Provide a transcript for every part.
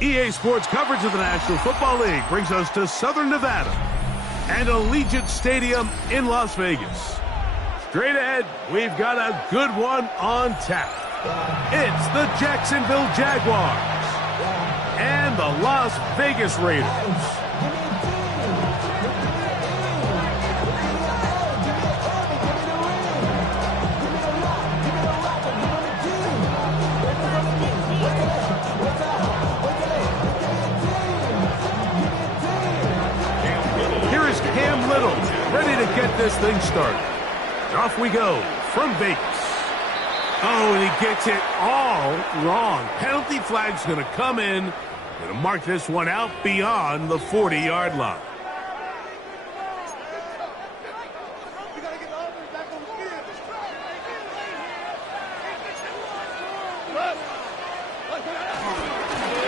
EA Sports coverage of the National Football League brings us to Southern Nevada and Allegiant Stadium in Las Vegas. Straight ahead, we've got a good one on tap. It's the Jacksonville Jaguars and the Las Vegas Raiders. Ready to get this thing started. Off we go from Vegas. Oh, and he gets it all wrong. Penalty flag's going to come in. Going to mark this one out beyond the 40-yard line.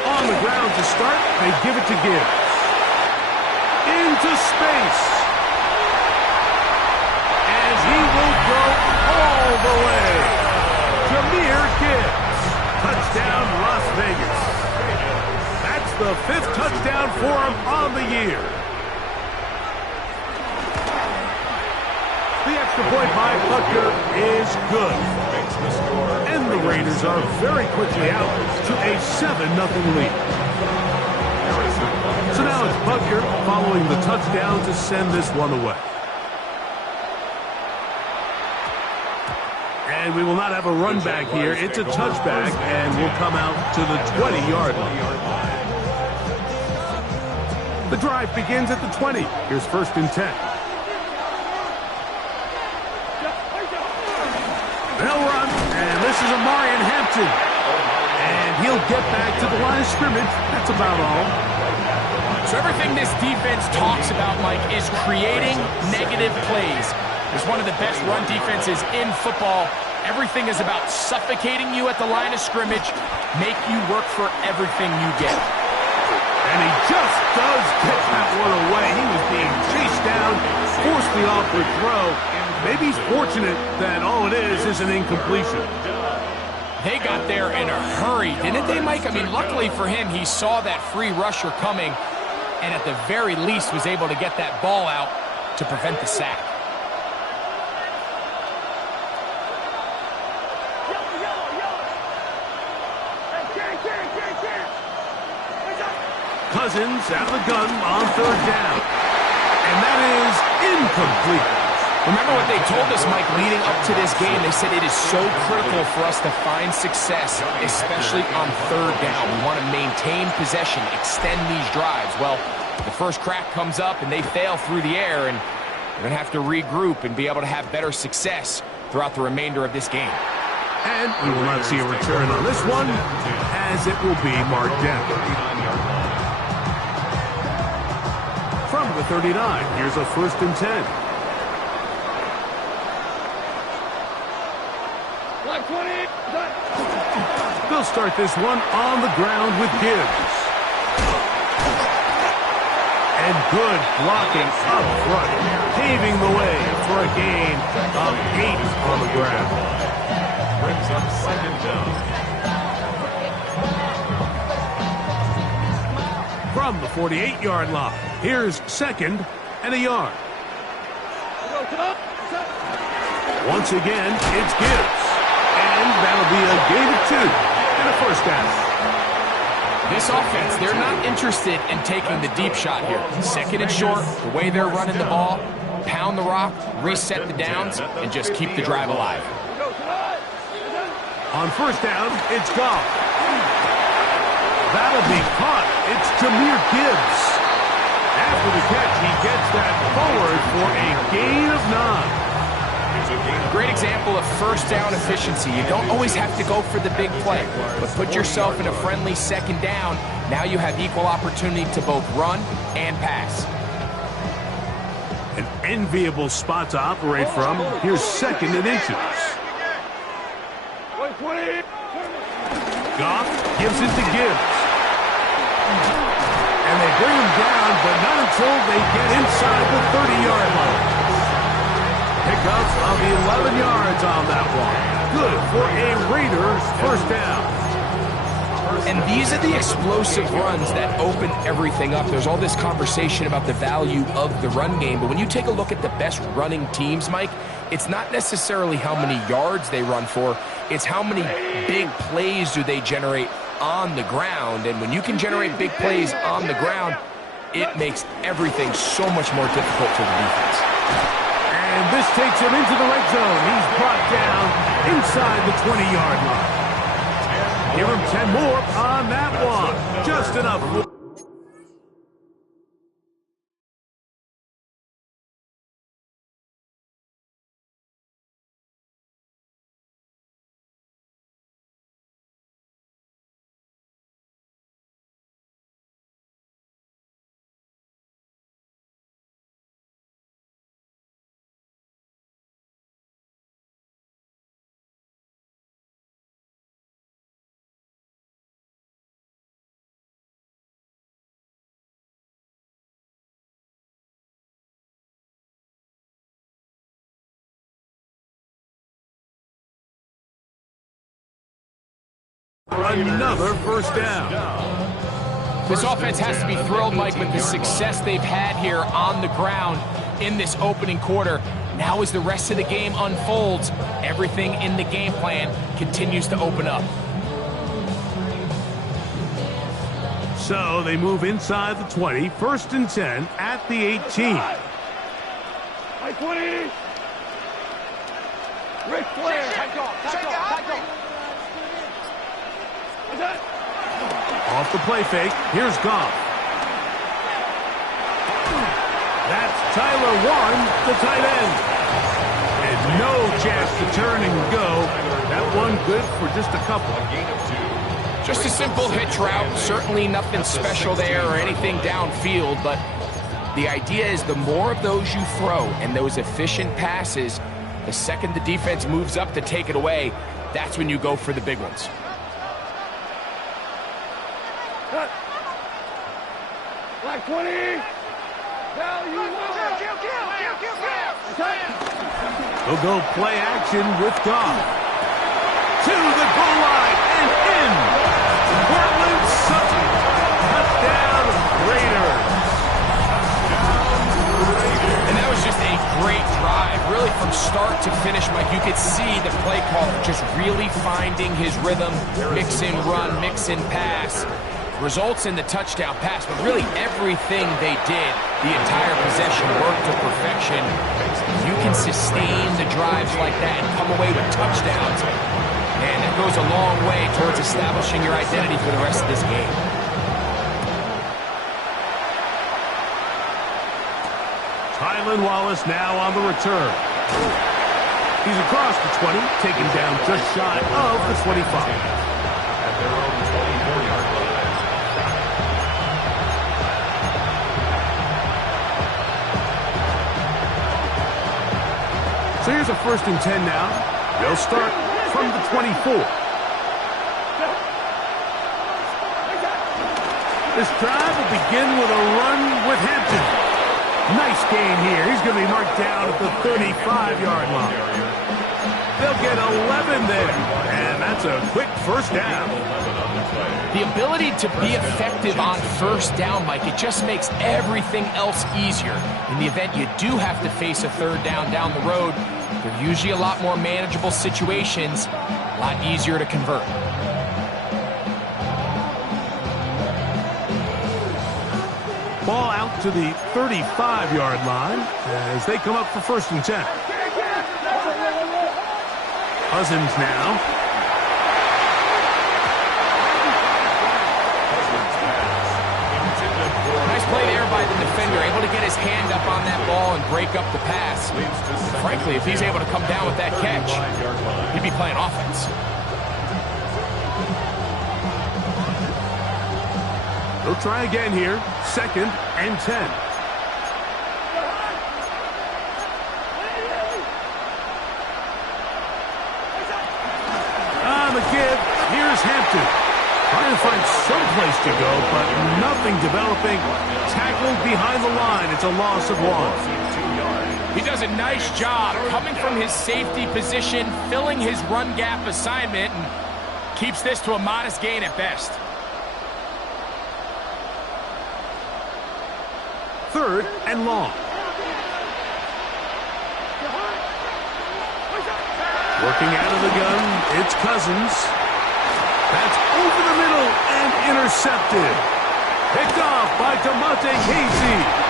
On the ground to start, they give it to Gibbs. Into space. He will go all the way. Jahmyr Gibbs. Touchdown, Las Vegas. That's the 5th touchdown for him on the year. The extra point by Butker is good. And the Raiders are very quickly out to a 7-0 lead. So now it's Butker following the touchdown to send this one away. And we will not have a run back here. It's a touchback, and we'll come out to the 20-yard line. The drive begins at the 20. Here's 1st and 10. They'll run, and this is Amarian Hampton. And he'll get back to the line of scrimmage. That's about all. So everything this defense talks about, Mike, is creating negative plays. It's one of the best run defenses in football. Everything is about suffocating you at the line of scrimmage, make you work for everything you get. And he just does get that one away. He was being chased down, forced the awkward throw. Maybe he's fortunate that all it is an incompletion. They got there in a hurry, didn't they, Mike? I mean, luckily for him, he saw that free rusher coming, and at the very least was able to get that ball out to prevent the sack. Cousins out of the gun on 3rd down. And that is incomplete. Remember what they told us, Mike, leading up to this game. They said it is so critical for us to find success, especially on 3rd down. We want to maintain possession, extend these drives. Well, the first crack comes up and they fail through the air, and we're going to have to regroup and be able to have better success throughout the remainder of this game. And we will not see a return on this one, as it will be marked down. From the 39, here's a 1st and 10. They'll start this one on the ground with Gibbs. And good blocking up front, paving the way for a gain of 8 on the ground. Brings up 2nd down. From the 48-yard line, here's 2nd and a yard. Once again, it's Gibbs. And that'll be a gain of 2 and a 1st down. This offense, they're not interested in taking the deep shot here. 2nd and short, the way they're running the ball, pound the rock, reset the downs, and just keep the drive alive. On 1st down, it's Goff. That'll be caught. It's Jahmyr Gibbs. After the catch, he gets that forward for a gain of 9. Great example of 1st down efficiency. You don't always have to go for the big play, but put yourself in a friendly 2nd down. Now you have equal opportunity to both run and pass. An enviable spot to operate from. Here's 2nd and inches. Goff gives it to Gibbs. And they bring him down, but not until they get inside the 30-yard line. Pickups of 11 yards on that one. Good for a Raiders first down. And these are the explosive runs that open everything up. There's all this conversation about the value of the run game, but when you take a look at the best running teams, Mike, it's not necessarily how many yards they run for, it's how many big plays do they generate on the ground. And when you can generate big plays on the ground, it makes everything so much more difficult for the defense. And this takes him into the red zone. He's brought down inside the 20-yard line. Give him 10 more on that one. Just enough. Another first down. This offense has to be thrilled, Mike, with the success they've had here on the ground in this opening quarter. Now as the rest of the game unfolds, everything in the game plan continues to open up. So they move inside the 20, 1st and 10 at the 18. By 20. Ric Flair. Tackle. Off the play fake, here's Goff. That's Tyler Warren, the tight end. And no chance to turn and go. That one good for just a couple. Just a simple hitch route, certainly nothing special there or anything downfield, but the idea is the more of those you throw and those efficient passes, the second the defense moves up to take it away, that's when you go for the big ones. Black 20. They'll go play action with Goff. To the goal line and in. Portland Sutton. Touchdown Raiders. And that was just a great drive. Really from start to finish, Mike, you could see the play caller just really finding his rhythm. Mix in run, mix in pass. Results in the touchdown pass, but really everything they did, the entire possession worked to perfection. You can sustain the drives like that and come away with touchdowns, and it goes a long way towards establishing your identity for the rest of this game. Tylan Wallace now on the return. He's across the 20, taken down just shy of the 25. At their own 24-yard line. So here's a 1st and 10 now. They'll start from the 24. This drive will begin with a run with Hampton. Nice gain here. He's going to be marked down at the 35-yard line. They'll get 11 there, and that's a quick first down. The ability to be effective on first down, Mike, it just makes everything else easier. In the event you do have to face a 3rd down the road, they're usually a lot more manageable situations, a lot easier to convert. Ball out to the 35-yard line as they come up for 1st and 10. Cousins now. Nice play there by the defender, able to get his hand up on that ball and break up the pass. And frankly, if he's able to come down with that catch, he'd be playing offense. They'll try again here. 2nd and 10. On the give, here's Hampton. Trying to find some place to go, but nothing developing. Tackled behind the line. It's a loss of 1. He does a nice job coming from his safety position, filling his run gap assignment, and keeps this to a modest gain at best. Third and long. Working out of the gun, it's Cousins. That's over the middle and intercepted. Picked off by DeMonte Casey.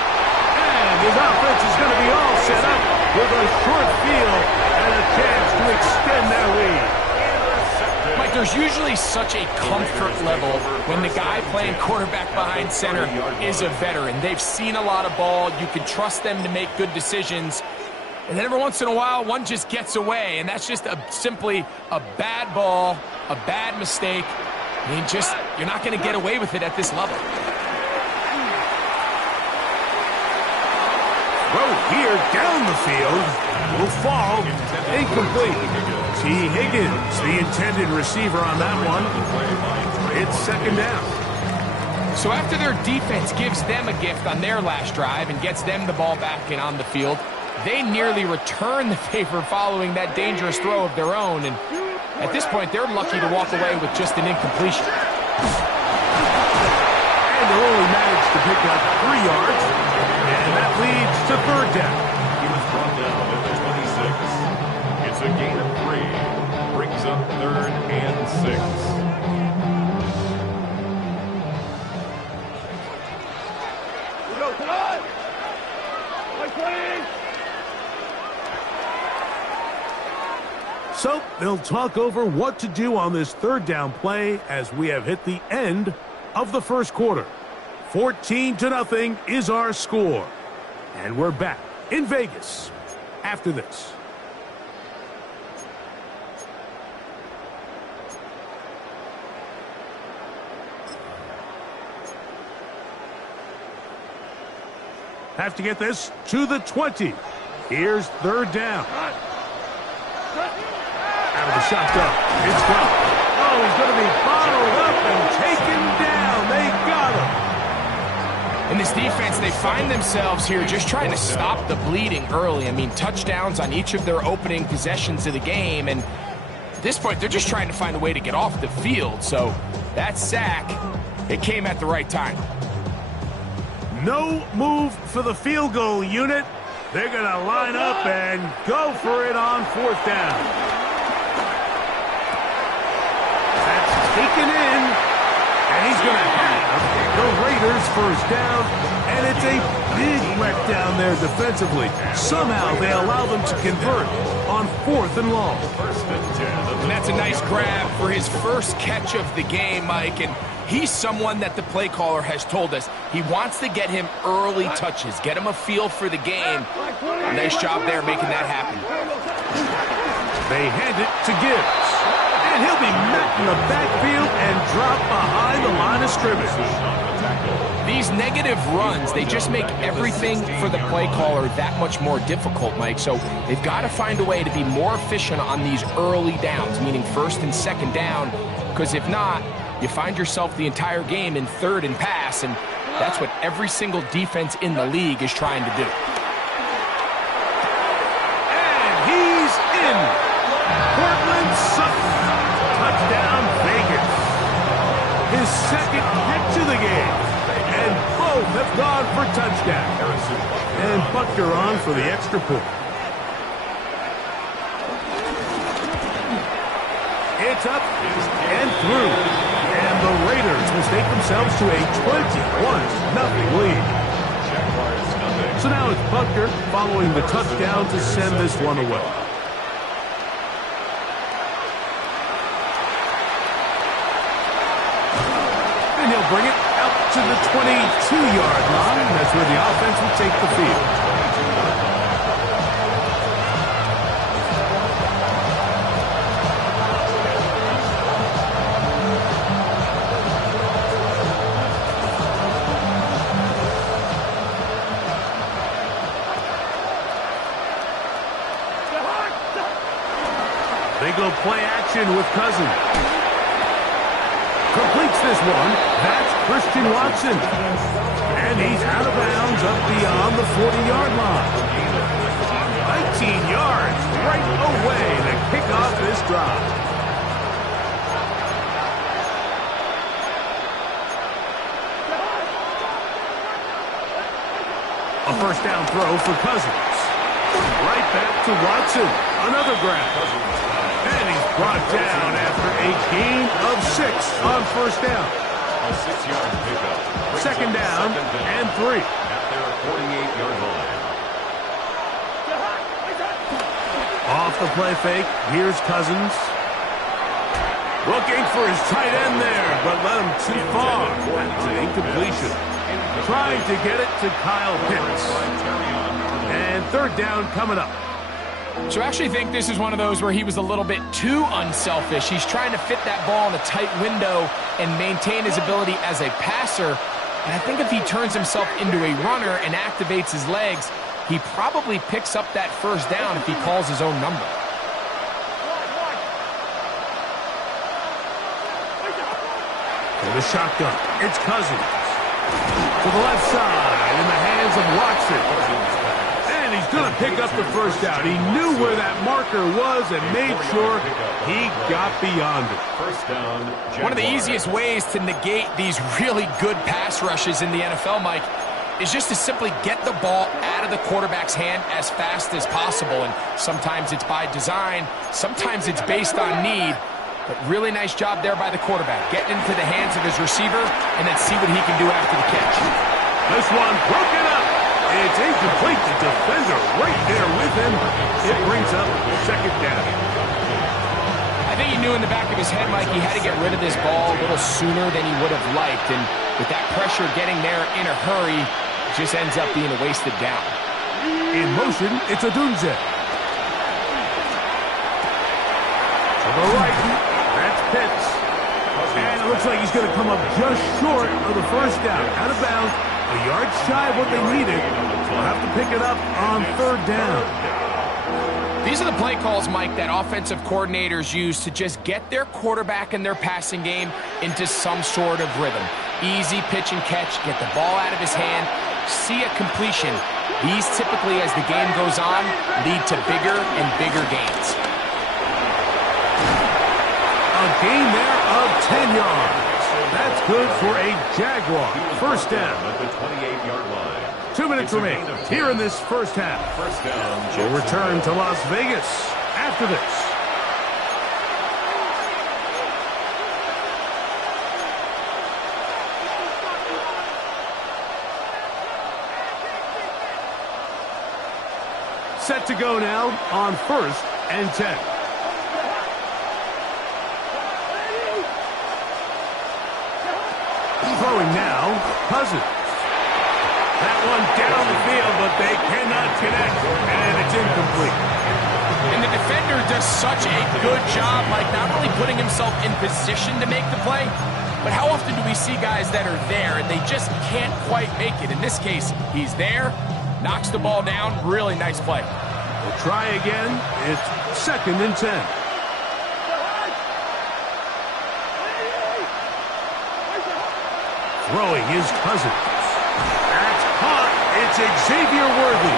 And his offense is going to be all set up with a short field and a chance to extend their lead. Mike, there's usually such a comfort level when the guy playing quarterback behind center is a veteran. They've seen a lot of ball. You can trust them to make good decisions. And then every once in a while, one just gets away, and that's just simply a bad ball, a bad mistake. I mean, you're not going to get away with it at this level. Throw here down the field will fall incomplete. T. Higgins, the intended receiver on that one. It's second down. So after their defense gives them a gift on their last drive and gets them the ball back and on the field, they nearly return the favor following that dangerous throw of their own. And at this point, they're lucky to walk away with just an incompletion. And they'll only manage to pick up 3 yards. And that leads to third down. He was brought down at the 26. It's a gain of 3. Brings up third and 6. Go, come on! Like 20! So they'll talk over what to do on this third down play as we have hit the end of the first quarter. 14-0 is our score. And we're back in Vegas after this. Have to get this to the 20. Here's third down. Out of the shotgun. It's gone. Oh, he's going to be bottled up and taken down. They got him. In this defense, they find themselves here just trying to stop the bleeding early. I mean, touchdowns on each of their opening possessions of the game. And at this point, they're just trying to find a way to get off the field. So that sack, it came at the right time. No move for the field goal unit. They're going to line up and go for it on fourth down. That's taken in, and he's going to have the Raiders first down, and it's a big letdown there defensively. Somehow they allow them to convert on fourth and long. And that's a nice grab for his first catch of the game, Mike, and he's someone that the play caller has told us he wants to get him early touches, get him a feel for the game. Nice job there making that happen. They hand it to Gibbs. And he'll be met in the backfield and dropped behind the line of scrimmage. These negative runs, they just make everything for the play caller that much more difficult, Mike. So they've got to find a way to be more efficient on these early downs, meaning first and second down, because if not, you find yourself the entire game in third and pass, and that's what every single defense in the league is trying to do. And he's in. Cortland Sutton. Touchdown, Vegas. His second catch of the game. And both have gone for touchdown. And Butker on for the extra point. It's up and through. And the Raiders will take themselves to a 21-0 lead. So now it's Butker following the touchdown to send this one away. And he'll bring it out to the 22-yard line. That's where the offense will take the field. They go play action with Cousins. Completes this one. That's Christian Watson. And he's out of bounds up beyond the 40-yard line. drive. A first down throw for Cousins. Right back to Watson. Another grab. And he's brought down after a gain of 6 on first down. A 6-yard pickup. Second down and 3. At their 48-yard line. Off the play fake. Here's Cousins. Looking for his tight end there, but led him too far. That's an incompletion. Trying to get it to Kyle Pitts. And third down coming up. So I actually think this is one of those where he was a little bit too unselfish. He's trying to fit that ball in a tight window and maintain his ability as a passer. And I think if he turns himself into a runner and activates his legs, he probably picks up that first down if he calls his own number. In the shotgun, it's Cousins. To the left side, in the hands of Watson. And he's going to pick up the first down. He knew where that marker was and made sure he got beyond it. First down, Jaguars. One of the easiest ways to negate these really good pass rushes in the NFL, Mike, is just to simply get the ball out of the quarterback's hand as fast as possible. And sometimes it's by design, sometimes it's based on need. But really nice job there by the quarterback, getting into the hands of his receiver and then see what he can do after the catch. This one broken up. It's incomplete. The defender right there with him. It brings up second down. I think he knew in the back of his head, Mike, he had to get rid of this ball a little sooner than he would have liked. And with that pressure getting there in a hurry, it just ends up being a wasted down. In motion, it's Odunze. To the right, that's Pitts. And it looks like he's going to come up just short of the first down. Out of bounds, a yard shy of what they needed. They'll have to pick it up on third down. These are the play calls, Mike, that offensive coordinators use to just get their quarterback and their passing game into some sort of rhythm. Easy pitch and catch, get the ball out of his hand, see a completion. These typically, as the game goes on, lead to bigger and bigger gains. A gain there of 10 yards. That's good for a Jaguar. First down. At the 28-yard line. 2 minutes remain here in this first half. First down, We'll return to Las Vegas after this. Set to go now on 1st and 10. Throwing now, Cousins. That one down the field, but they cannot connect, and it's incomplete. And the defender does such a good job, Mike, not only putting himself in position to make the play, but how often do we see guys that are there and they just can't quite make it? In this case, he's there, knocks the ball down, really nice play. We'll try again. It's 2nd and 10. Throwing is Cousins. That's caught. It's Xavier Worthy.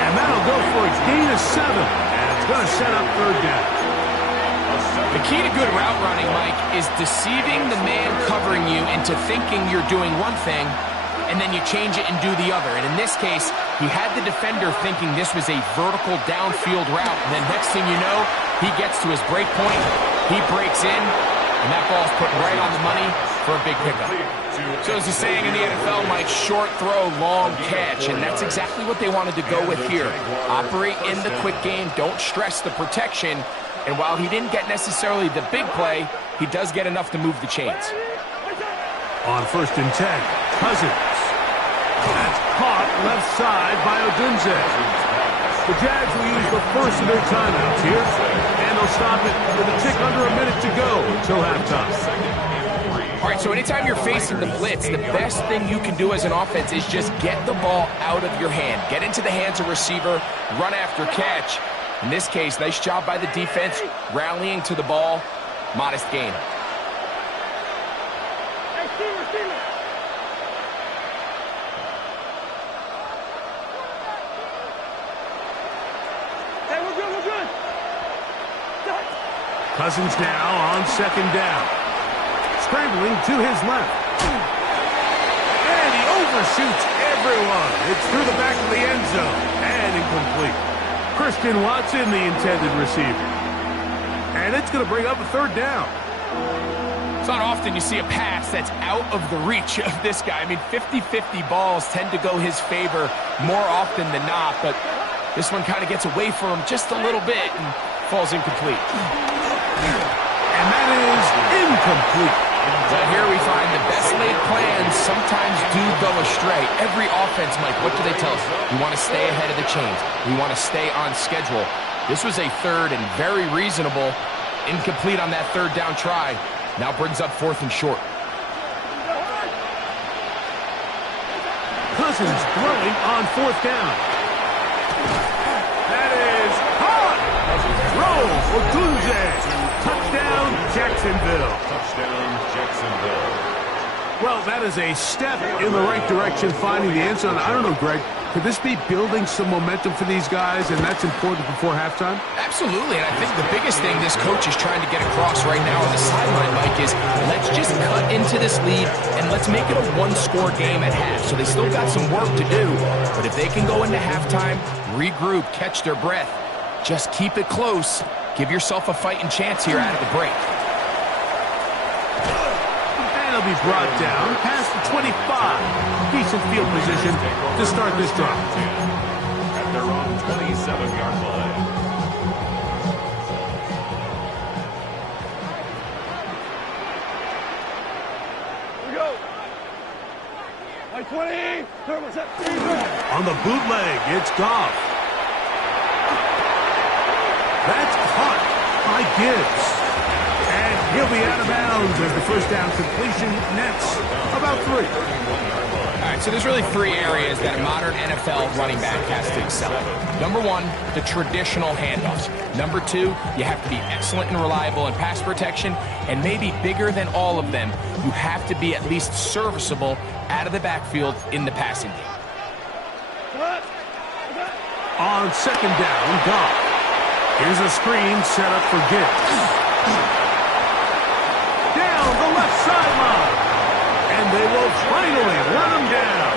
And that'll go for a gain of 7. And it's going to set up third down. The key to good route running, Mike, is deceiving the man covering you into thinking you're doing one thing, and then you change it and do the other. And in this case, he had the defender thinking this was a vertical downfield route. And then next thing you know, he gets to his break point, he breaks in, and that ball's put right on the money for a big pickup. So as the saying in the NFL, Mike, short throw, long catch, and that's exactly what they wanted to go with here. Operate in the quick game, don't stress the protection, and while he didn't get necessarily the big play, he does get enough to move the chains. On 1st and 10, Cousins. That's caught left side by Odunze. The Jags will use the first of their timeouts here, and they'll stop it with a tick under a minute to go until halftime. All right, so anytime you're facing the blitz, the best thing you can do as an offense is just get the ball out of your hand. Get into the hands of receiver, run after catch. In this case, nice job by the defense, rallying to the ball, modest gain. Hey, we're good, we're good. Cousins now on second down. Scrambling to his left. And he overshoots everyone. It's through the back of the end zone and incomplete. Christian Watson, the intended receiver. And it's going to bring up a third down. It's not often you see a pass that's out of the reach of this guy. I mean, 50-50 balls tend to go his favor more often than not, but this one kind of gets away from him just a little bit and falls incomplete. And that is incomplete. But here we find the best laid plans sometimes do go astray. Every offense, Mike, what do they tell us? We want to stay ahead of the chains. We want to stay on schedule. This was a third and very reasonable. Incomplete on that third down try. Now brings up fourth and short. Cousins throwing on fourth down. That is hot. Throw for Dunze. Touchdown, Jacksonville. Touchdown, Jacksonville. Well, that is a step in the right direction, finding the end zone. I don't know, Greg. Could this be building some momentum for these guys, and that's important before halftime? Absolutely, and I think the biggest thing this coach is trying to get across right now on the sideline, Mike, is let's just cut into this lead and let's make it a one-score game at half. So they still got some work to do, but if they can go into halftime, regroup, catch their breath, just keep it close, give yourself a fighting chance here out of the break. And he'll be brought down past the 25. Decent field position to start this drive. At their own 27-yard line. Here we go. Like 20. On the bootleg, it's Goff. That's caught by Gibbs. And he'll be out of bounds as the first down completion nets about 3. All right, so there's really 3 areas that a modern NFL running back has to excel at. Number 1, the traditional handoffs. Number 2, you have to be excellent and reliable in pass protection. And maybe bigger than all of them, you have to be at least serviceable out of the backfield in the passing game. On second down, Goff. Here's a screen set up for Gibbs. Down the left sideline. And they will finally run him down.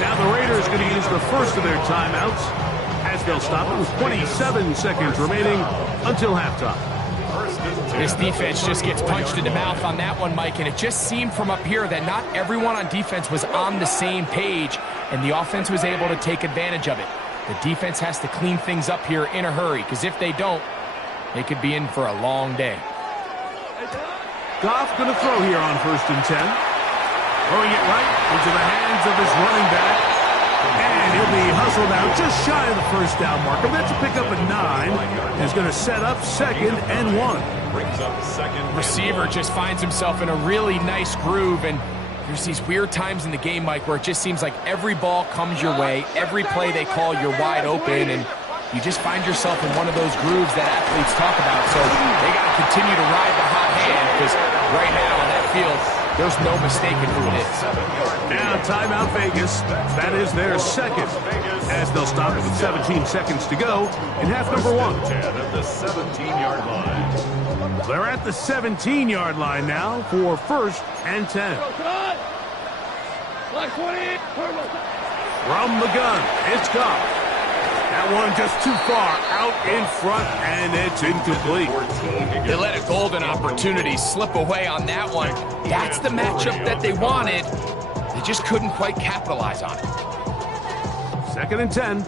Now the Raiders going to use the first of their timeouts as they'll stop it with 27 seconds remaining until halftime. This defense just gets punched in the mouth on that one, Mike, and it just seemed from up here that not everyone on defense was on the same page, and the offense was able to take advantage of it. The defense has to clean things up here in a hurry, because if they don't, they could be in for a long day. Goff going to throw here on 1st and 10. Throwing it right into the hands of his running back. And he'll be hustled out just shy of the first down marker. That's a pick up at 9. He's going to set up 2nd and 1. Brings up 2nd. Receiver just finds himself in a really nice groove, and there's these weird times in the game, Mike, where it just seems like every ball comes your way, every play they call, you're wide open, and you just find yourself in one of those grooves that athletes talk about. So they got to continue to ride the hot hand, because right now on that field, there's no mistaking who it is. Now timeout Vegas. That is their second, as they'll stop it with 17 seconds to go in half number 1. 10 at the 17-yard line. They're at the 17-yard line now for 1st and 10. From the gun, it's Goff. That one just too far out in front, and it's incomplete. They let a golden opportunity slip away on that one. That's the matchup that they wanted. They just couldn't quite capitalize on it. 2nd and 10.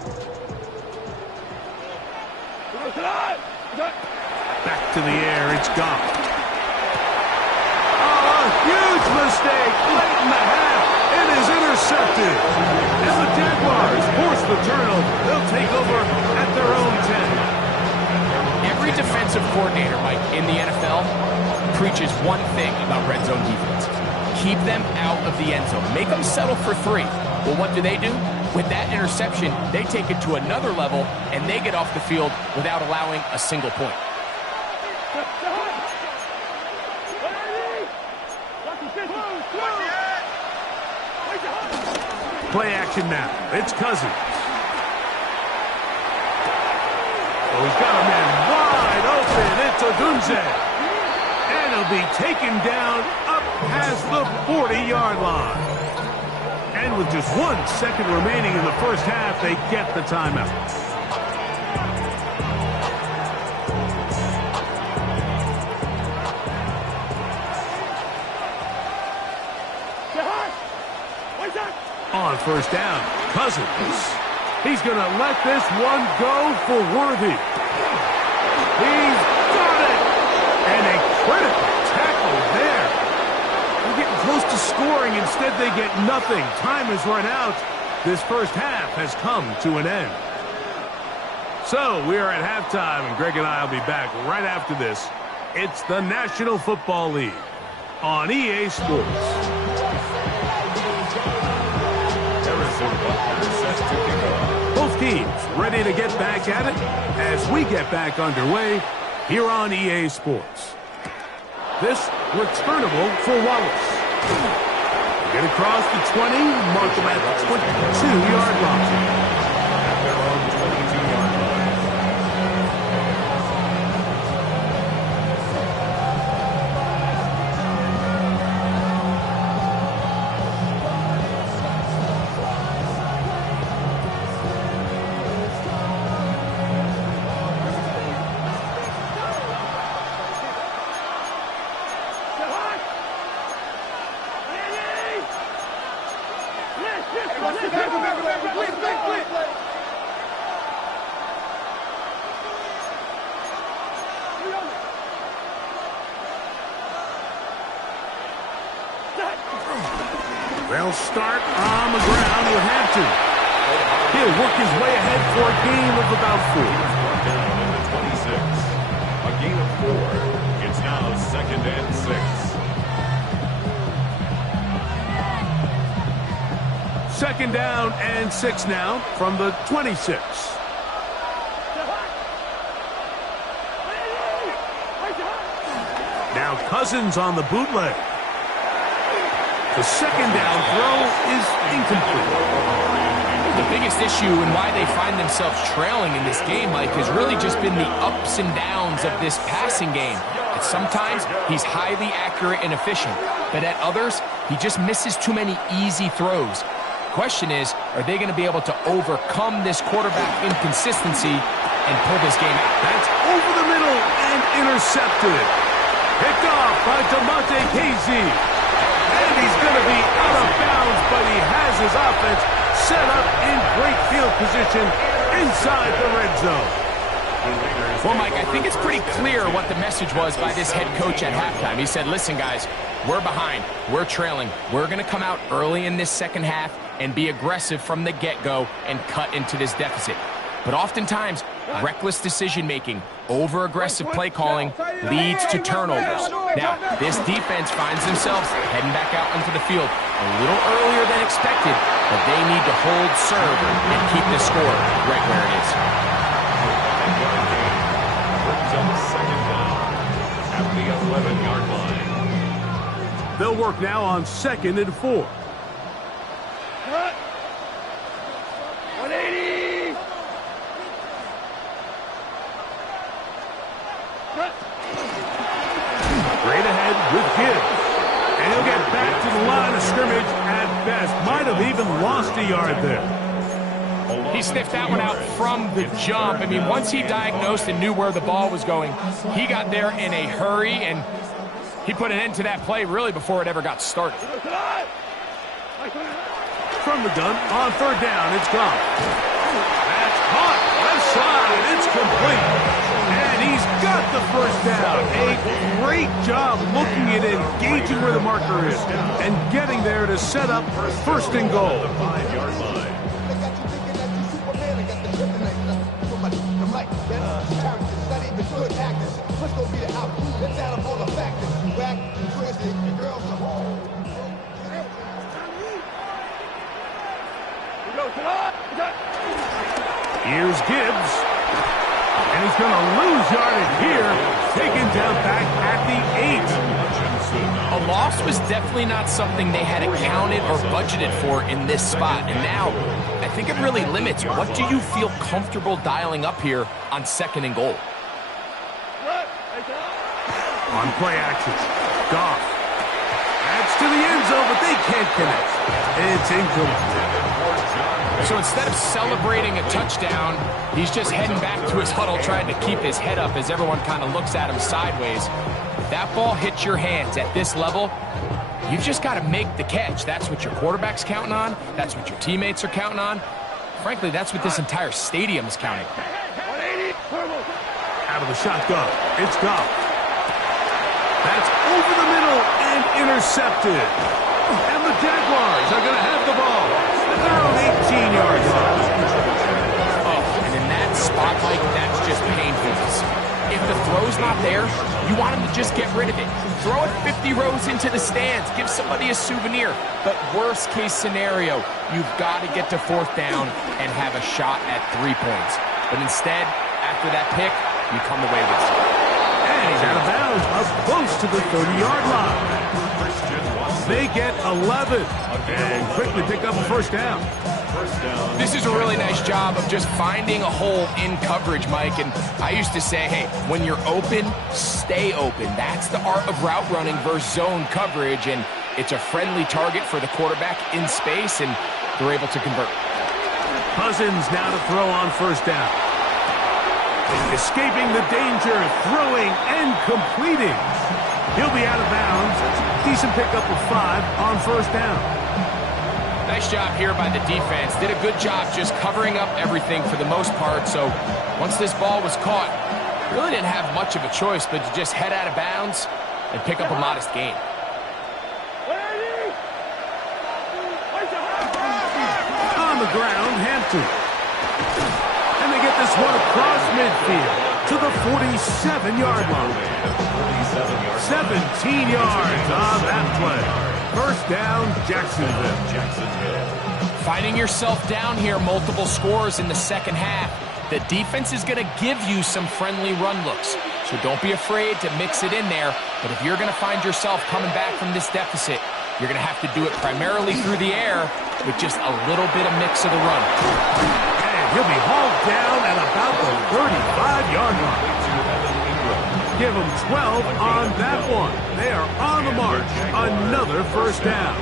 Back to the air, it's Goff. Oh, a huge mistake late in the half. It is intercepted. And the Jaguars force the turnover. They'll take over at their own 10. Every defensive coordinator, Mike, in the NFL preaches one thing about red zone defense. Keep them out of the end zone. Make them settle for 3. Well, what do? With that interception, they take it to another level, and they get off the field without allowing a single point. Play action now. It's Cousins. Oh, he's got a man wide open. It's a Odunze. And he'll be taken down up past the 40-yard line. And with just 1 second remaining in the first half, they get the timeout. On first down, Cousins. He's going to let this one go for Worthy. He's got it! And a critical tackle there. They're getting close to scoring. Instead, they get nothing. Time has run out. This first half has come to an end. So, we are at halftime, and Greg and I will be back right after this. It's the National Football League on EA Sports. Both teams ready to get back at it as we get back underway here on EA Sports. This returnable for Wallace. Get across the 20, mark him at the 22-yard line. They'll start on the ground with Hampton. He'll work his way ahead for a gain of about 4. Down in the 26. A gain of 4. It's now 2nd and 6. Second down and 6 now from the 26. Now Cousins on the bootleg. The second down throw is incomplete. The biggest issue and why they find themselves trailing in this game, Mike, has really just been the ups and downs of this passing game. And sometimes he's highly accurate and efficient, but at others, he just misses too many easy throws. Question is, are they going to be able to overcome this quarterback inconsistency and pull this game out? That's over the middle and intercepted. Picked off by DeMonte Casey. And he's going to be out of bounds, but he has his offense set up in great field position inside the red zone. Well, Mike, I think it's pretty clear what the message was by this head coach at halftime. He said, listen, guys, we're behind. We're trailing. We're going to come out early in this second half and be aggressive from the get-go and cut into this deficit. But oftentimes, reckless decision-making, over-aggressive play calling leads to turnovers. Now, this defense finds themselves heading back out into the field a little earlier than expected, but they need to hold serve and keep the score right where it is. Brings up 2nd down at the 11-yard line. They'll work now on 2nd and 4. 180! Straight ahead with Gibbs. And he'll get back to the line of scrimmage at best. Might have even lost a yard there. He sniffed that one out from the jump. I mean, once he diagnosed and knew where the ball was going, he got there in a hurry, and he put an end to that play really before it ever got started. From the gun, on 3rd down, it's gone. That's caught. Left side, it's complete. And he's got the first down. A great job looking at it, engaging where the marker is, and getting there to set up 1st and goal. The 5-yard line. Here's Gibbs. And he's going to lose yardage here. Taken down back at the 8. A loss was definitely not something they had accounted or budgeted for in this spot. And now, I think it really limits what do you feel comfortable dialing up here on 2nd and goal. On play action, Goff. Adds to the end zone, but they can't connect. It's incomplete. So instead of celebrating a touchdown, he's just heading back to his huddle trying to keep his head up as everyone kind of looks at him sideways. If that ball hits your hands at this level, you've just got to make the catch. That's what your quarterback's counting on. That's what your teammates are counting on. Frankly, that's what this entire stadium is counting on. Out of the shotgun, it's Goff. That's over the middle and intercepted. And the Jaguars are going to have the ball at their own 18-yard line. Oh, and in that spot, Mike, that's just painful to see. If the throw's not there, you want him to just get rid of it. Throw it 50 rows into the stands. Give somebody a souvenir. But worst case scenario, you've got to get to fourth down and have a shot at 3 points. But instead, after that pick, you come away with it. And he's out of bounds, up close to the 30-yard line. They get 11 and quickly pick up a first down. This is a really nice job of just finding a hole in coverage, Mike. And I used to say, hey, when you're open, stay open. That's the art of route running versus zone coverage. And it's a friendly target for the quarterback in space, and they're able to convert. Cousins now to throw on first down. Escaping the danger, throwing and completing. He'll be out of bounds. Decent pickup of 5 on first down. Nice job here by the defense. Did a good job just covering up everything for the most part. So once this ball was caught, really didn't have much of a choice but to just head out of bounds and pick up a modest gain. On the ground, Hampton. And they get this one across midfield to the 47-yard line. 17 yards on that play. First down, Jacksonville. Finding yourself down here, multiple scores in the second half. The defense is going to give you some friendly run looks. So don't be afraid to mix it in there. But if you're going to find yourself coming back from this deficit, you're going to have to do it primarily through the air with just a little bit of mix of the run. He'll be hauled down at about the 35-yard line. Give him 12 on that one. They are on the march. Another first down.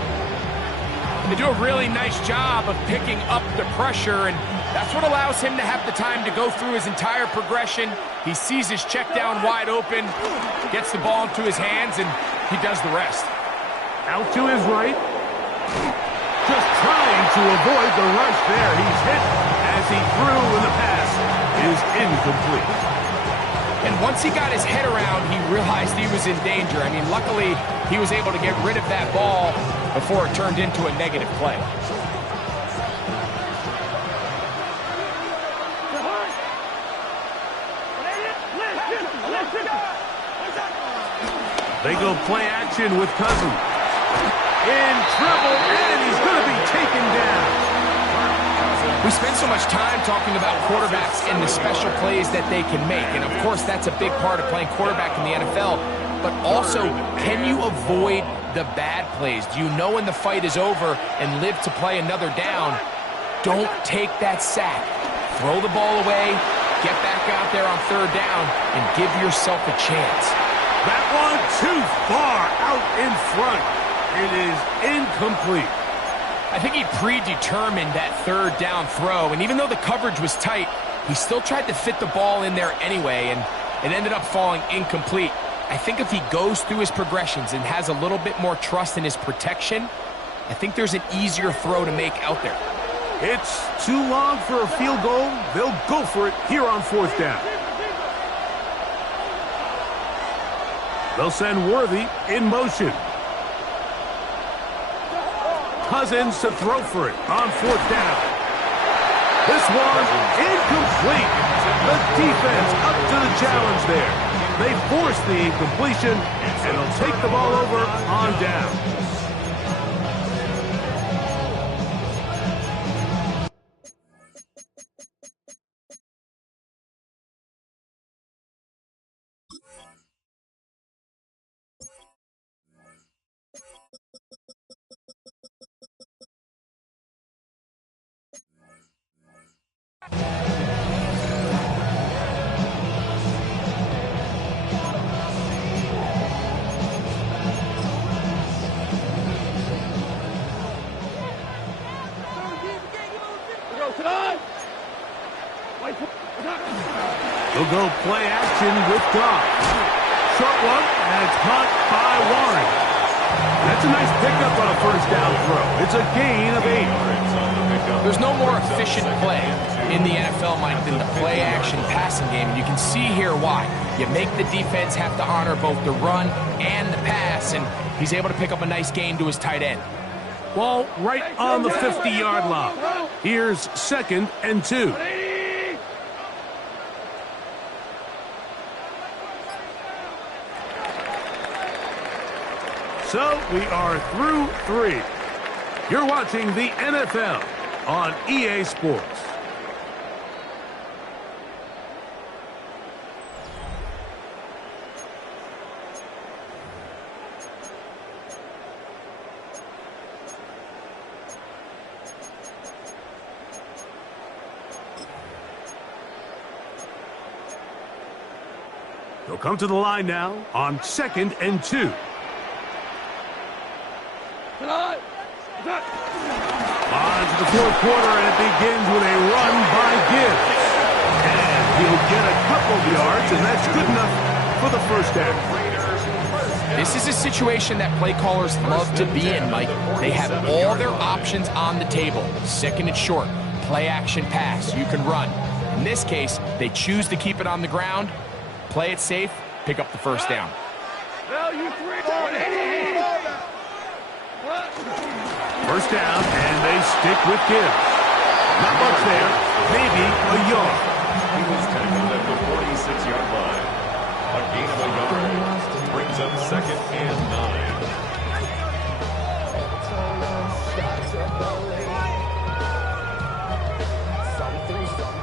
They do a really nice job of picking up the pressure, and that's what allows him to have the time to go through his entire progression. He sees his check down wide open, gets the ball into his hands, and he does the rest. Out to his right. Just trying to avoid the rush there. He's hit as he threw, and the pass is incomplete. And once he got his head around, he realized he was in danger. I mean, luckily, he was able to get rid of that ball before it turned into a negative play. They go play action with Cousins. In trouble, and he's going to be taken down. We spend so much time talking about quarterbacks and the special plays that they can make. And, of course, that's a big part of playing quarterback in the NFL. But also, can you avoid the bad plays? Do you know when the fight is over and live to play another down? Don't take that sack. Throw the ball away, get back out there on third down, and give yourself a chance. That one too far out in front. It is incomplete. I think he predetermined that third down throw, and even though the coverage was tight, he still tried to fit the ball in there anyway, and it ended up falling incomplete. I think if he goes through his progressions and has a little bit more trust in his protection, I think there's an easier throw to make out there. It's too long for a field goal. They'll go for it here on fourth down. They'll send Worthy in motion. Cousins to throw for it on fourth down. This one incomplete. The defense up to the challenge there. They force the incompletion, and they'll take the ball over on down. He'll go play action with Goff. Short one, and it's caught by Warren. That's a nice pickup on a first down throw. It's a gain of 8. There's no more efficient play in the NFL, Mike, than the play-action passing game. And you can see here why. You make the defense have to honor both the run and the pass, and he's able to pick up a nice gain to his tight end. Ball right on the 50-yard line. Here's 2nd and 2. So we are through 3. You're watching the NFL on EA Sports. They'll come to the line now on 2nd and 2. On to the 4th quarter, and it begins with a run by Gibbs. And he'll get a couple of yards, and that's good enough for the first down. This is a situation that play callers love to be in, Mike. They have all their options on the table. 2nd and short, play action pass, you can run. In this case, they choose to keep it on the ground, play it safe, pick up the first down. First down, and they stick with Gibbs. Not much there, maybe a yard. He was tackled at the 46-yard line. A gain of a yard brings up 2nd and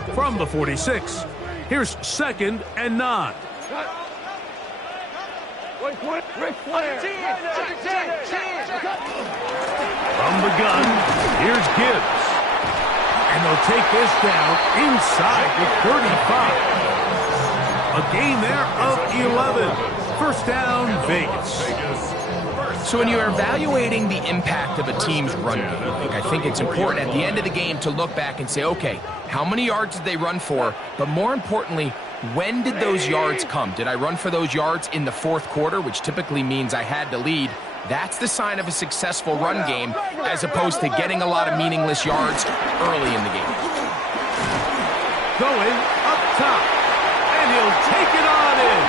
9. From the 46, here's 2nd and 9. From the gun, here's Gibbs. And they'll take this down inside the 35. A gain there of 11. First down, Vegas. So when you're evaluating the impact of a team's run game, I think it's important at the end of the game to look back and say, okay, how many yards did they run for? But more importantly, when did those yards come? Did I run for those yards in the 4th quarter, which typically means I had to lead? That's the sign of a successful run game, as opposed to getting a lot of meaningless yards early in the game. Going up top, and he'll take it on in.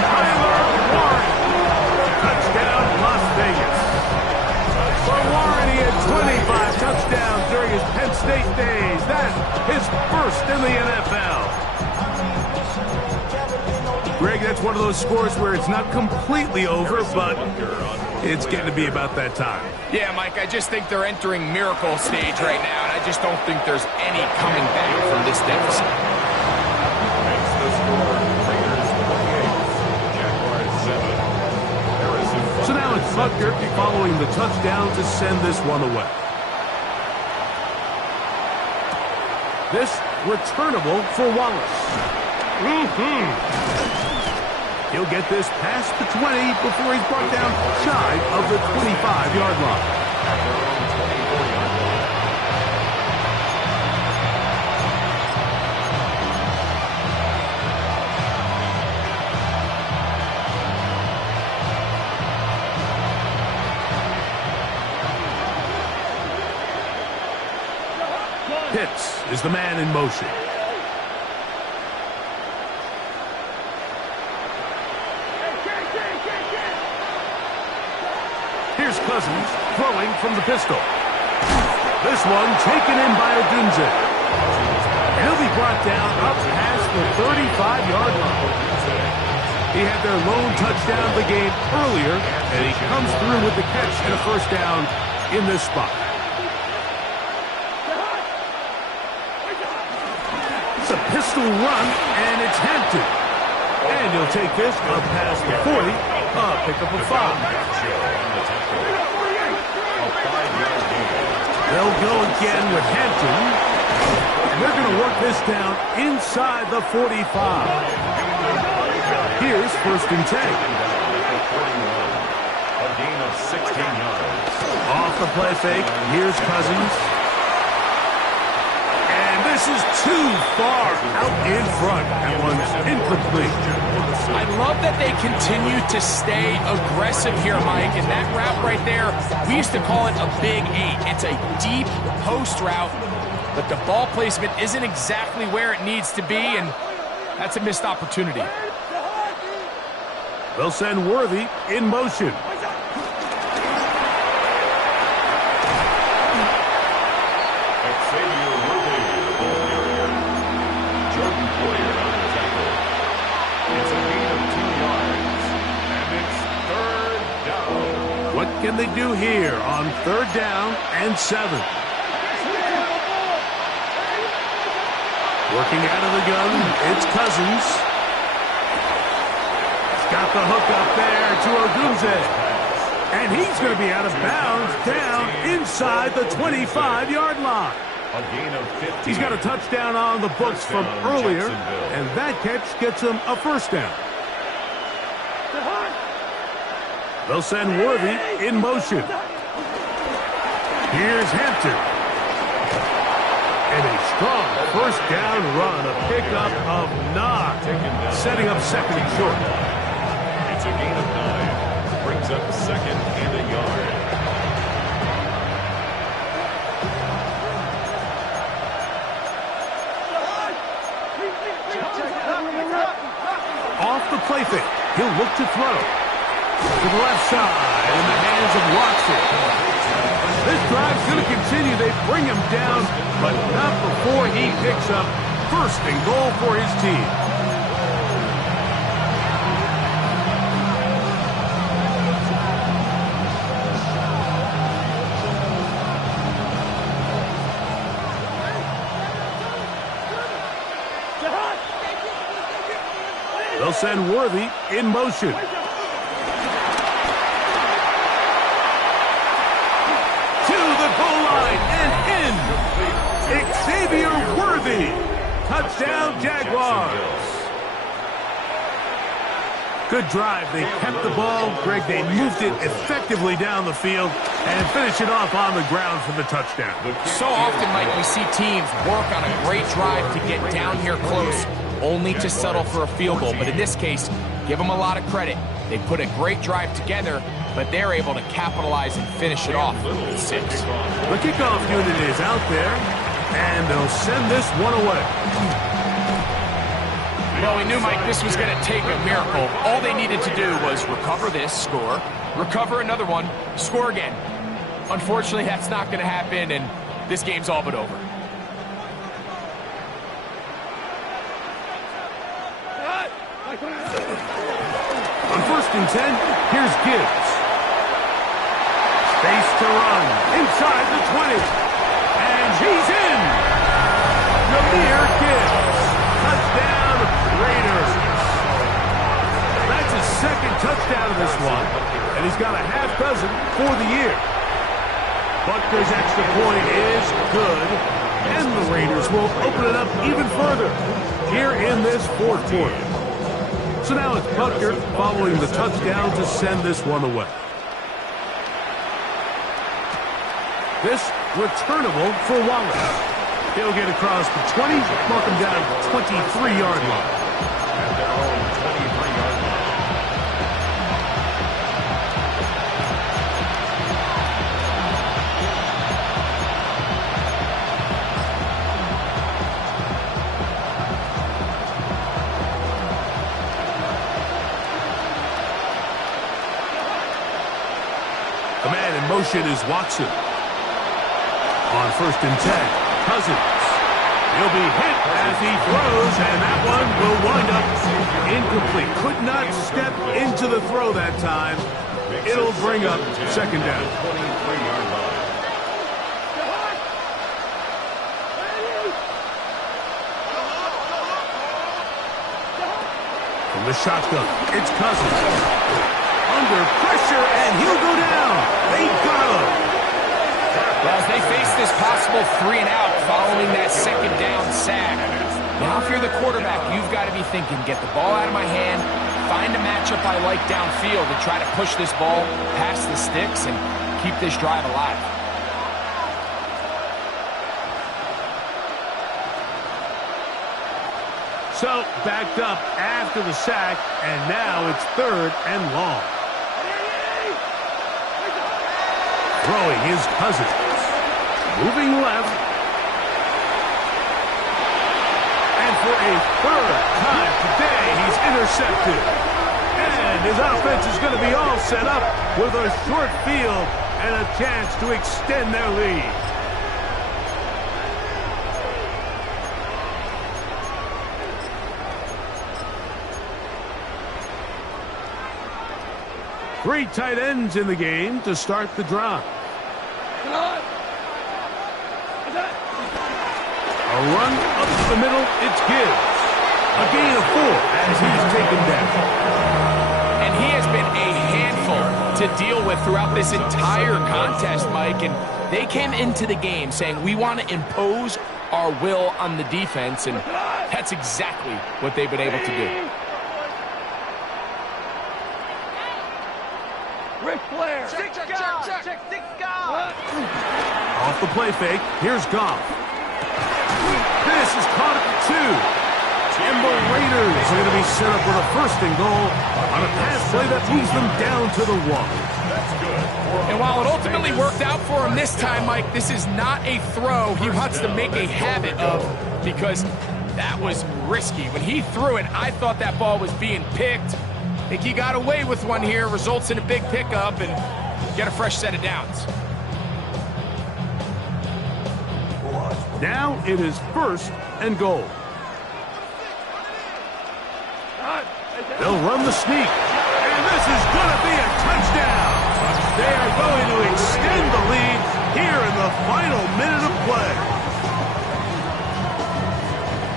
Tyler Warren. Touchdown, Las Vegas. For Warren, he had 25 touchdowns during his Penn State days. That's his first in the NFL. Greg, that's one of those scores where it's not completely over, but it's getting to be about that time. Yeah, Mike, I just think they're entering miracle stage right now, and I just don't think there's any coming back from this deficit. Makes the score Raiders 28, Jaguars 7. So now it's Butker following the touchdown to send this one away. This returnable for Wallace. He'll get this past the 20 before he's brought down shy of the 25-yard line. Pitts is the man in motion. Here's Cousins throwing from the pistol. This one taken in by Odunze. And he'll be brought down up past the 35-yard line. He had their lone touchdown of the game earlier, and he comes through with the catch and a first down in this spot. It's a pistol run, and it's Hampton. And he'll take this up past the 40, pick up a 5. They'll go again with Hampton. They're going to work this down inside the 45. Here's 1st and 10. A gain of 16 yards. Off the play fake, here's Cousins. And this This is too far out in front. That one's incomplete. I love that they continue to stay aggressive here, Mike, and that route right there, we used to call it a big 8. It's a deep post route, but the ball placement isn't exactly where it needs to be, and that's a missed opportunity. They'll send Worthy in motion. Xavier Worthy, the ball carrier. Jordan Poyer on the tackle. It's a gain of 2 yards, and it's 3rd down. What can they do here on 3rd down and 7? Working out of the gun, it's Cousins. He's got the hook up there to Odunze. And he's going to be out of bounds down inside the 25-yard line. A gain of 15. He's got a touchdown on the books from earlier, and that catch gets him a 1st down. They'll send Worthy in motion. Here's Hampton. And a strong 1st down run, a pickup of 9, setting up 2nd and short. It's a gain of 9. Brings up 2nd and a yard. Off the play fake, he'll look to throw. To the left side, in the hands of Watson. This drive's going to continue. They bring him down, but not before he picks up 1st and goal for his team. They'll send Worthy in motion. To the goal line and in. Xavier Worthy. Touchdown, Jaguars. Good drive. They kept the ball. Greg, they moved it effectively down the field and finish it off on the ground for the touchdown. So often, Mike, we see teams work on a great drive to get down here close, only to settle for a field goal. But in this case, give them a lot of credit. They put a great drive together, but they're able to capitalize and finish it off with 6. The kickoff unit is out there, and they'll send this one away. Well, we knew, Mike, this was going to take a miracle. All they needed to do was recover this, score, recover another one, score again. Unfortunately, that's not going to happen, and this game's all but over. On 1st and 10, here's Gibbs. Space to run inside the 20. And he's in. Jahmyr Gibbs. Touchdown, Raiders. That's his 2nd touchdown of this one. And he's got a half dozen for the year. Buckner's extra point is good. And the Raiders will open it up even further here in this 4th quarter. So now it's Buckner following the touchdown to send this one away. This returnable for Wallace. He'll get across the 20, mark him down at the 23-yard line. At their own 23-yard line. The man in motion is Watson. On 1st and 10. Cousins. He'll be hit as he throws, and that one will wind up incomplete. Could not step into the throw that time. It'll bring up 2nd down. 23-yard line. From the shotgun, it's Cousins. Under pressure, and he'll go down. They got him. Well, as they face this possible 3 and out following that 2nd down sack, now if you're the quarterback, you've got to be thinking, get the ball out of my hand, find a matchup I like downfield, and try to push this ball past the sticks and keep this drive alive. So backed up after the sack, and now it's 3rd and long. Throwing his Cousins. Moving left. And for a 3rd time today, he's intercepted. And his offense is going to be all set up with a short field and a chance to extend their lead. Three tight ends in the game to start the drive. A run up the middle, it's Gibbs. A gain of 4 as he's taken down. And he has been a handful to deal with throughout this entire contest, Mike. And they came into the game saying, we want to impose our will on the defense, and that's exactly what they've been able to do. Ric Flair. Check. Off the play fake, here's Goff. This is caught at the 2. And the Raiders are going to be set up with a 1st and goal on a pass play that moves them down to the 1. That's good. And while it ultimately worked out for him this time, Mike, this is not a throw he wants to make a habit of, because that was risky. When he threw it, I thought that ball was being picked. I think he got away with one here, results in a big pickup, and get a fresh set of downs. Now it is 1st and goal. They'll run the sneak. And this is going to be a touchdown. They are going to extend the lead here in the final minute of play.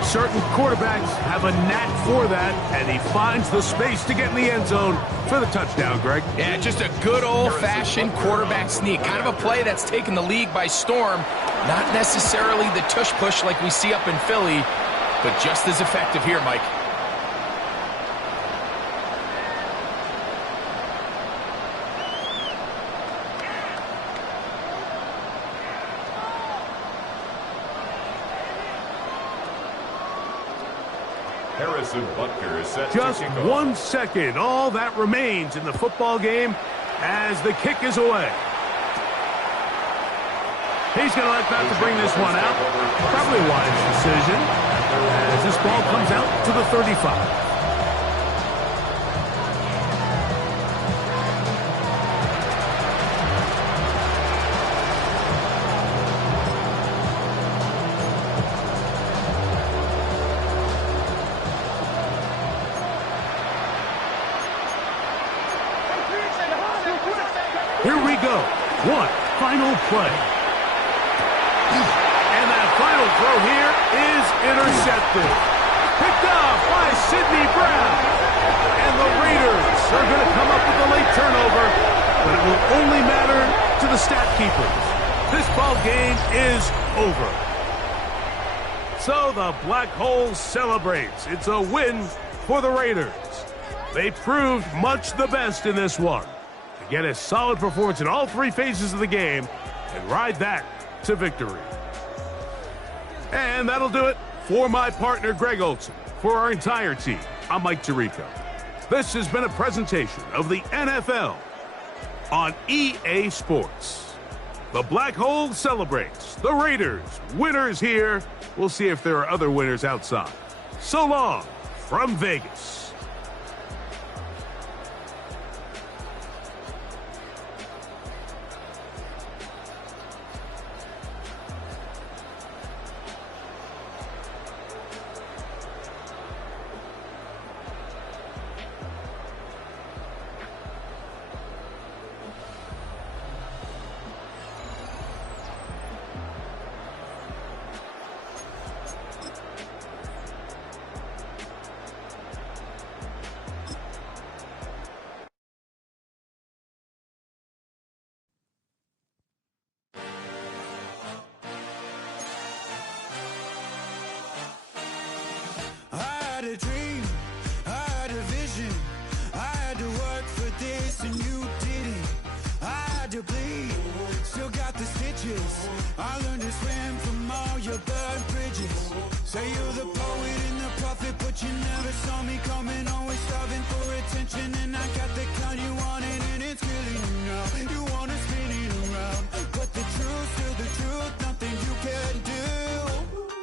Certain quarterbacks have a knack for that, and he finds the space to get in the end zone for the touchdown, Greg. Yeah, just a good old-fashioned quarterback sneak. Kind of a play that's taken the league by storm. Not necessarily the tush-push like we see up in Philly, but just as effective here, Mike. Harrison Butker is set Just to kick off. 1 second, all that remains in the football game as the kick is away. He's going to like that to bring this one out. Probably a wise decision as this ball comes out to the 35. Here we go. One final play. And that final throw here is intercepted. Picked off by Sidney Brown. And the Raiders are going to come up with a late turnover, but it will only matter to the stat keepers. This ball game is over. So the Black Hole celebrates. It's a win for the Raiders. They proved much the best in this one. Get a solid performance in all 3 phases of the game and ride that to victory. And that'll do it for my partner, Greg Olson. For our entire team, I'm Mike Tirico. This has been a presentation of the NFL on EA Sports. The Black Hole celebrates. The Raiders, winners here. We'll see if there are other winners outside. So long from Vegas. saw me coming, always starving for attention, and I got the kind you wanted, and it's killing you now. You wanna spin it around, but the truth's still the truth, nothing you can do.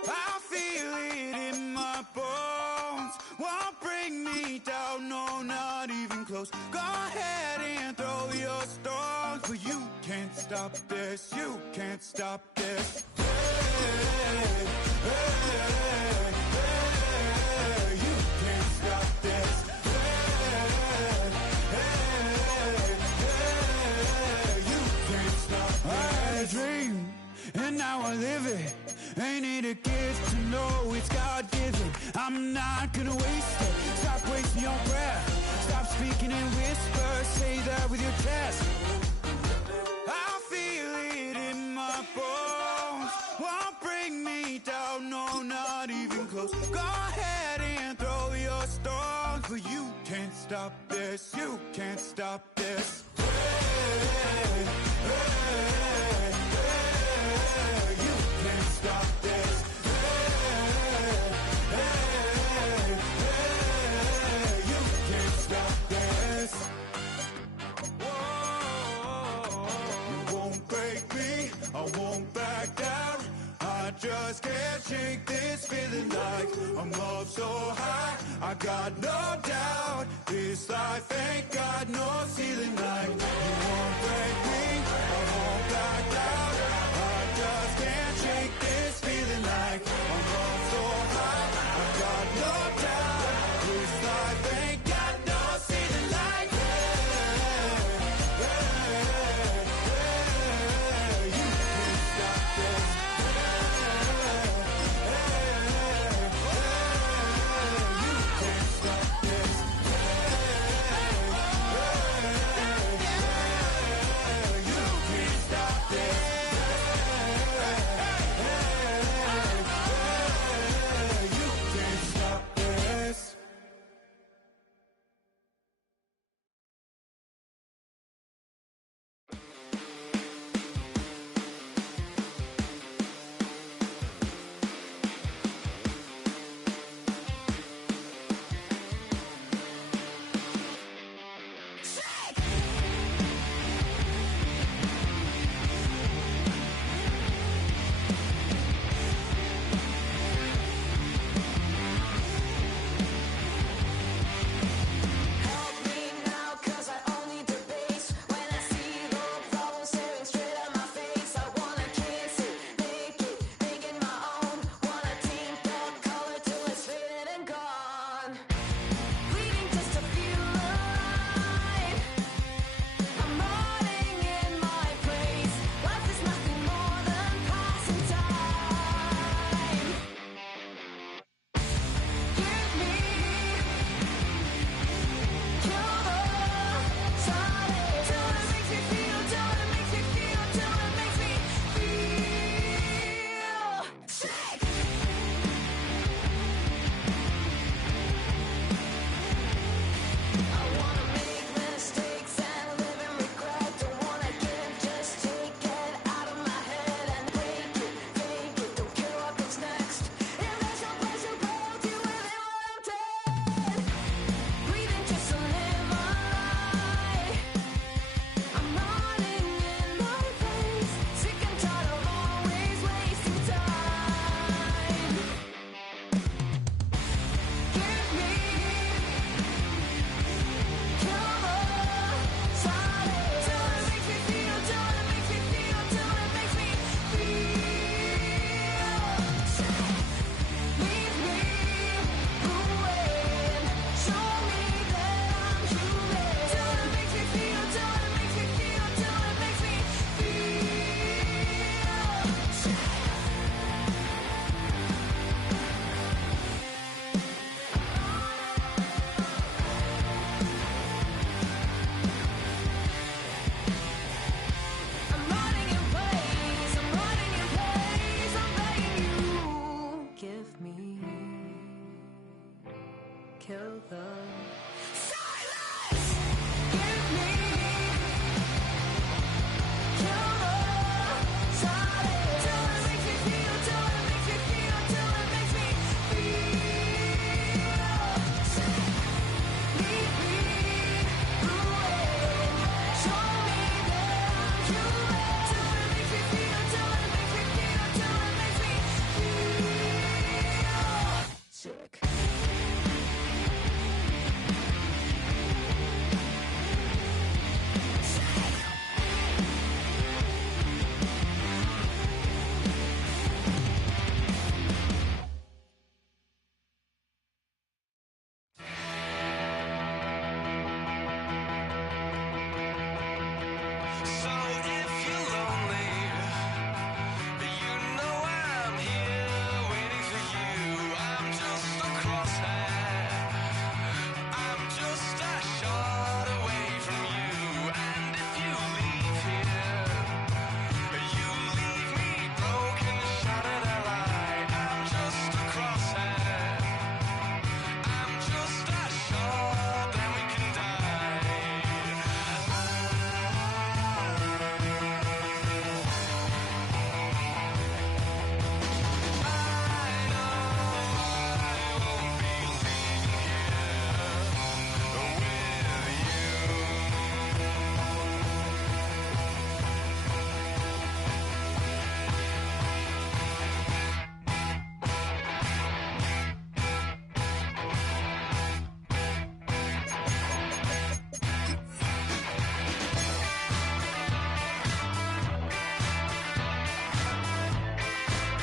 I feel it in my bones, won't bring me down, no, not even close. Go ahead and throw your stones, but you can't stop this, you can't stop this. Hey, hey, hey, you can't stop this. Hey, hey, hey, you can't stop this. I had a dream, and now I live it. Ain't it a gift to know it's God-given? I'm not gonna waste it. Stop wasting your breath. Stop speaking in whispers. Say that with your chest. I feel it in my bones, won't bring me down, no, not even close. Go ahead and throw your stones, but you can't stop this, you can't stop this. Hey, hey, hey, you can't stop this. Hey, hey, hey, you can't stop this. I won't back down. I just can't shake this feeling like I'm up so high. I got no doubt this life ain't got no ceiling like. You won't break me, I won't back down.